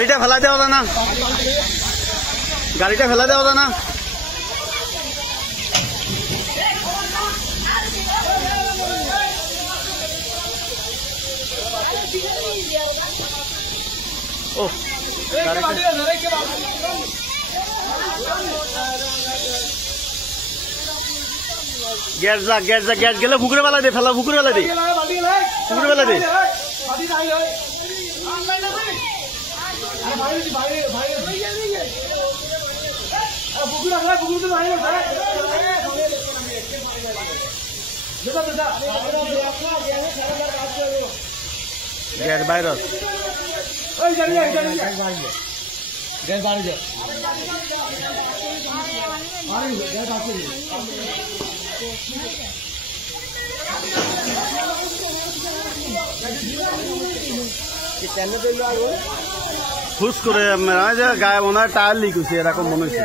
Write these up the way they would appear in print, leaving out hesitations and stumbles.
গাড়িটা ফেলা দেওয়া না, গাড়িটা ফেলা দেওয়া না। ও গ্যাস যা, গ্যাস যা, গ্যাস গেলে পুকুরে বেলা দে, ফেলা পুকুরে বেলা দে, পুকুরে বেলা দে। গ্যাস বাইরে গ্যাস বাড়ি যায়। খুশ করে গায়ে মনে হয় টায়ার লিক হয়েছে, এরকম মনে হচ্ছে।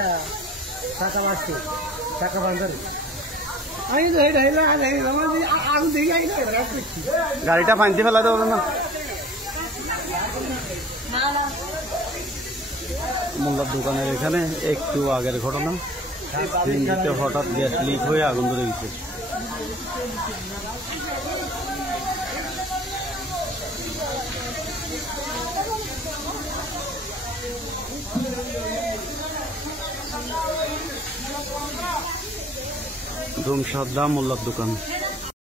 গাড়িটা ফাইনতে ফেলা দেবো না। মোল্লার দোকানের এখানে একটু আগের ঘটনা, হঠাৎ গ্যাস লিক হয়ে আগুন ধরে গেছে। ধুমসাদ্দা মোল্লার দোকান।